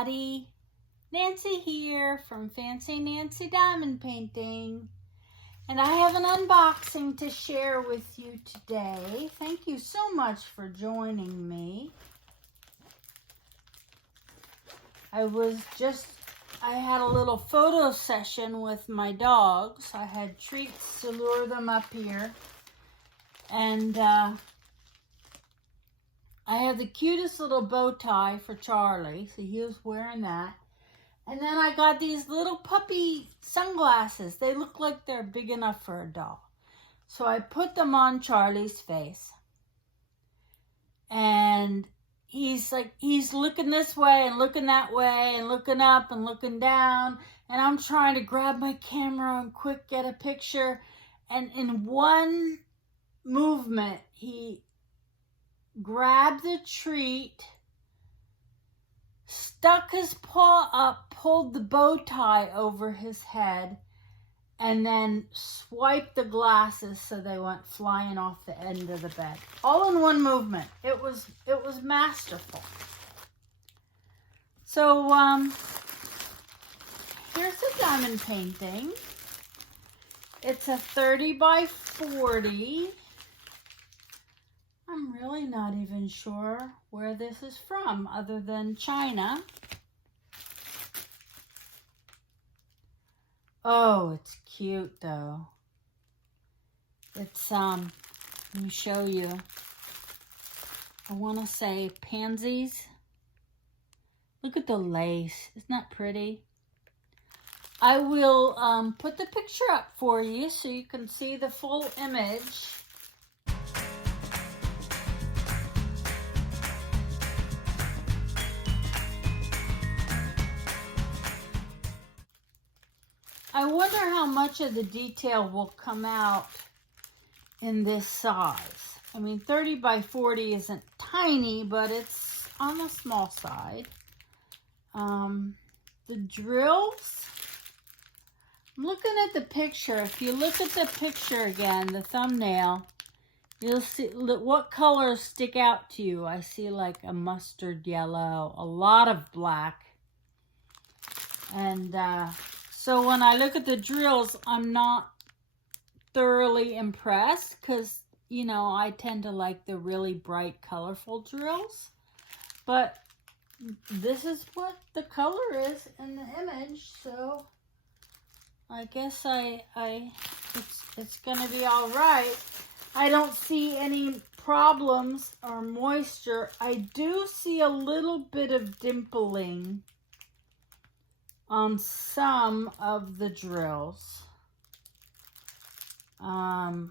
everybody. Nancy here from Fancy Nancy Diamond Painting. And I have an unboxing to share with you today. Thank you so much for joining me. I had a little photo session with my dogs. I had treats to lure them up here. And I had the cutest little bow tie for Charlie, so he was wearing that. And then I got these little puppy sunglasses. They look like they're big enough for a doll. So I put them on Charlie's face. And he's looking this way and looking that way and looking up and looking down. And I'm trying to grab my camera and quick get a picture. And in one movement, he grabbed the treat, stuck his paw up, pulled the bow tie over his head, and then swiped the glasses so they went flying off the end of the bed. All in one movement. It was masterful. So here's the diamond painting. It's a 30 by 40. I'm really not even sure where this is from other than China. Oh, it's cute though. It's, let me show you. I want to say pansies. Look at the lace. Isn't that pretty? I will put the picture up for you so you can see the full image. I wonder how much of the detail will come out in this size. I mean, 30 by 40 isn't tiny, but it's on the small side. The drills, I'm looking at the picture. If you look at the picture again, the thumbnail, you'll see what colors stick out to you. I see like a mustard yellow, a lot of black, and so when I look at the drills, I'm not thoroughly impressed because, you know, I tend to like the really bright, colorful drills. But this is what the color is in the image, so I guess it's going to be all right. I don't see any problems or moisture. I do see a little bit of dimpling on some of the drills. I'll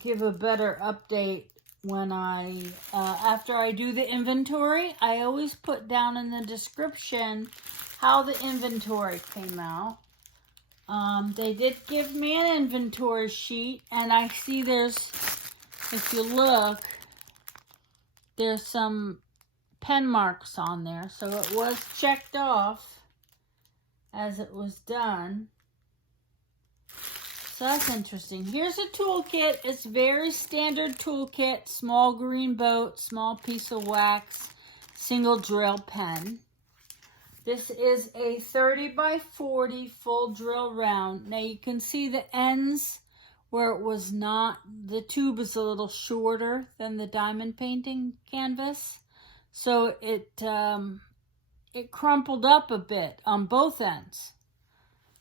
give a better update when after I do the inventory. I always put down in the description how the inventory came out. They did give me an inventory sheet, and I see if you look, there's some pen marks on there, so it was checked off as it was done. So that's interesting. Here's a toolkit. It's very standard toolkit. Small green boat, small piece of wax, single drill pen. This is a 30 by 40 full drill round. Now you can see the ends where it was not, the tube is a little shorter than the diamond painting canvas. So it crumpled up a bit on both ends.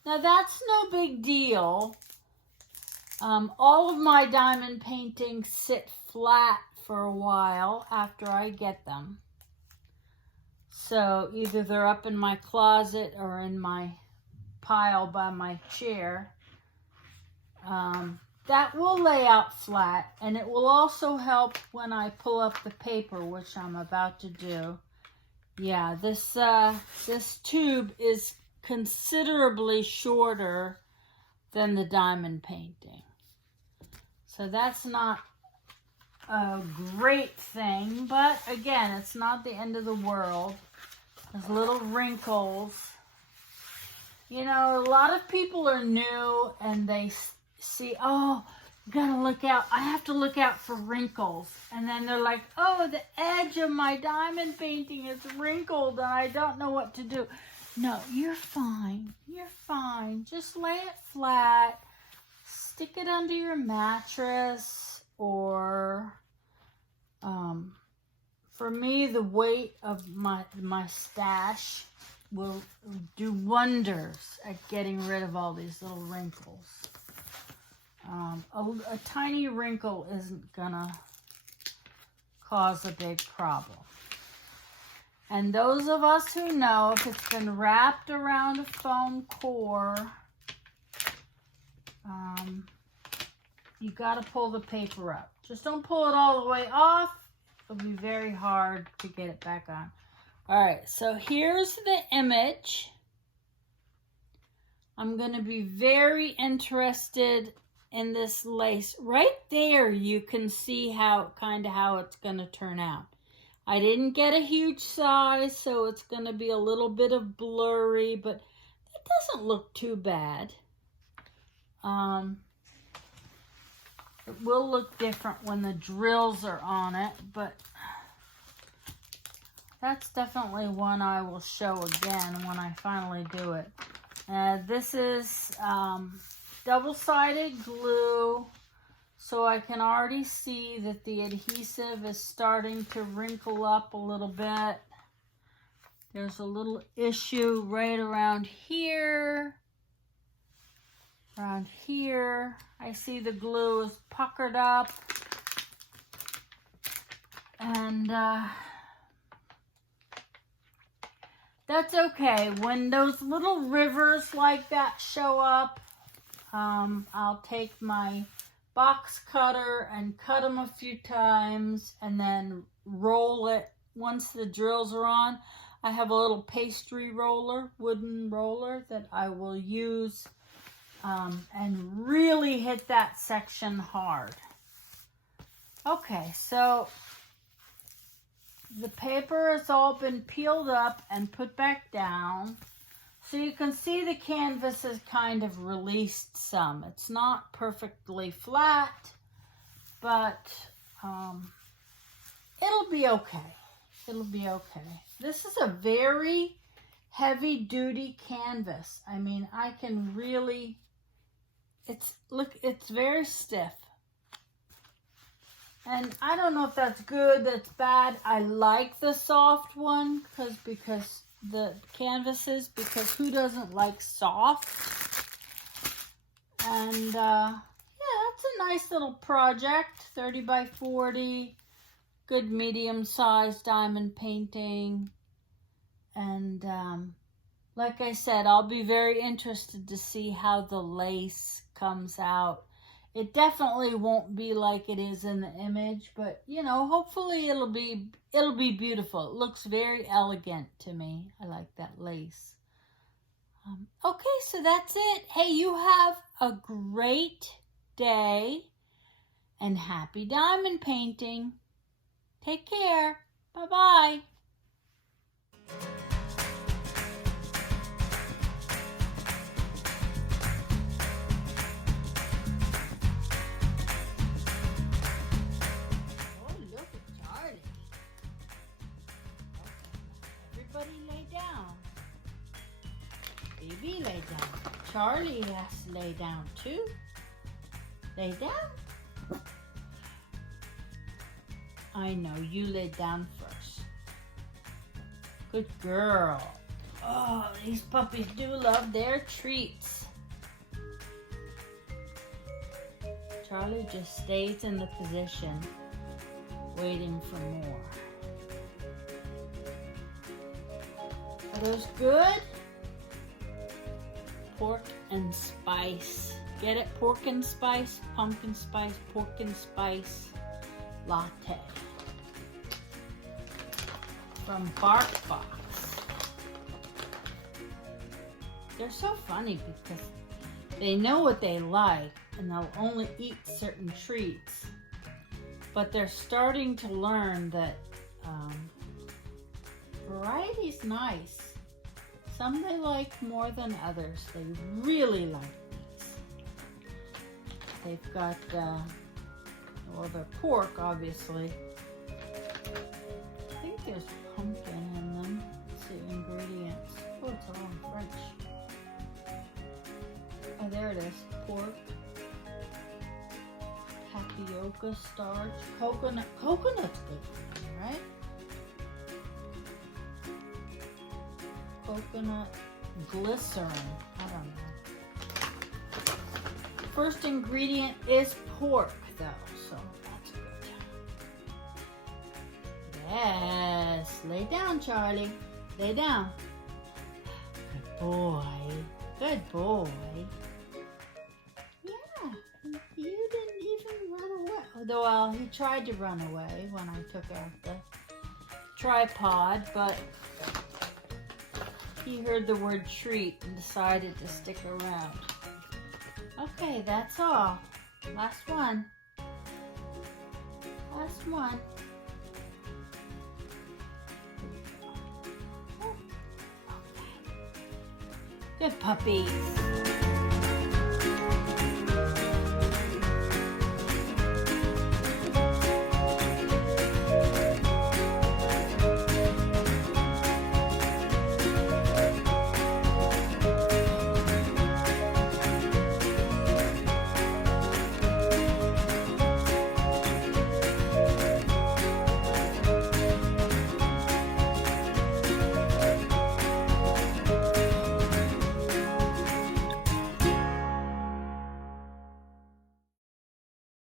Now that's no big deal. All of my diamond paintings sit flat for a while after I get them. So either they're up in my closet or in my pile by my chair. That will lay out flat, and it will also help when I pull up the paper, which I'm about to do. Yeah, this tube is considerably shorter than the diamond painting. So that's not a great thing, but again, it's not the end of the world. There's little wrinkles. You know, a lot of people are new and they see, oh, gotta look out. I have to look out for wrinkles. And then they're like, oh, the edge of my diamond painting is wrinkled and I don't know what to do. No, you're fine. You're fine. Just lay it flat. Stick it under your mattress, or for me, the weight of my stash will do wonders at getting rid of all these little wrinkles. A tiny wrinkle isn't gonna cause a big problem. And those of us who know, if it's been wrapped around a foam core, you got to pull the paper up. Just don't pull it all the way off. It'll be very hard to get it back on. All right, so here's the image. I'm going to be very interested in this lace. Right there, you can see how it's going to turn out. I didn't get a huge size, so it's going to be a little bit of blurry, but it doesn't look too bad. It will look different when the drills are on it, but that's definitely one I will show again when I finally do it. This is double-sided glue, so I can already see that the adhesive is starting to wrinkle up a little bit. There's a little issue right around here. Around here, I see the glue is puckered up. And that's okay. When those little rivers like that show up, I'll take my box cutter and cut them a few times and then roll it. Once the drills are on, I have a little pastry roller, wooden roller, that I will use and really hit that section hard. Okay, so the paper has all been peeled up and put back down. So you can see the canvas has kind of released some. It's not perfectly flat, but it'll be okay. It'll be okay. This is a very heavy-duty canvas. I mean, I can really, it's very stiff. And I don't know if that's good, that's bad. I like the soft one because the canvases, because who doesn't like soft? And yeah, that's a nice little project. 30 by 40, good medium-sized diamond painting. And like I said, I'll be very interested to see how the lace comes out. It definitely won't be like it is in the image, but you know, hopefully it'll be beautiful. It looks very elegant to me. I like that lace. Okay, so that's it. Hey, you have a great day and happy diamond painting. Take care. Bye-bye. Lay down. Baby, lay down. Charlie has to lay down too. Lay down. I know, you lay down first. Good girl. Oh, these puppies do love their treats. Charlie just stays in the position, waiting for more. Are those good? Pork and spice. Get it? Pork and spice, pumpkin spice, pork and spice latte. From BarkBox. They're so funny because they know what they like and they'll only eat certain treats. But they're starting to learn that variety's nice. Some they like more than others. They really like these. They've got, well, they're pork, obviously. I think there's pumpkin in them. Let's see, ingredients. Oh, it's all in French. Oh, there it is. Pork. Tapioca starch. Coconut. Coconut's good, right? Coconut glycerin. I don't know. First ingredient is pork, though, so that's good. Yes, lay down, Charlie. Lay down. Good boy. Good boy. Yeah, you didn't even run away. Although, well, he tried to run away when I took out the tripod, but he heard the word treat and decided to stick around. Okay, that's all. Last one. Last one. Oh, okay. Good puppies.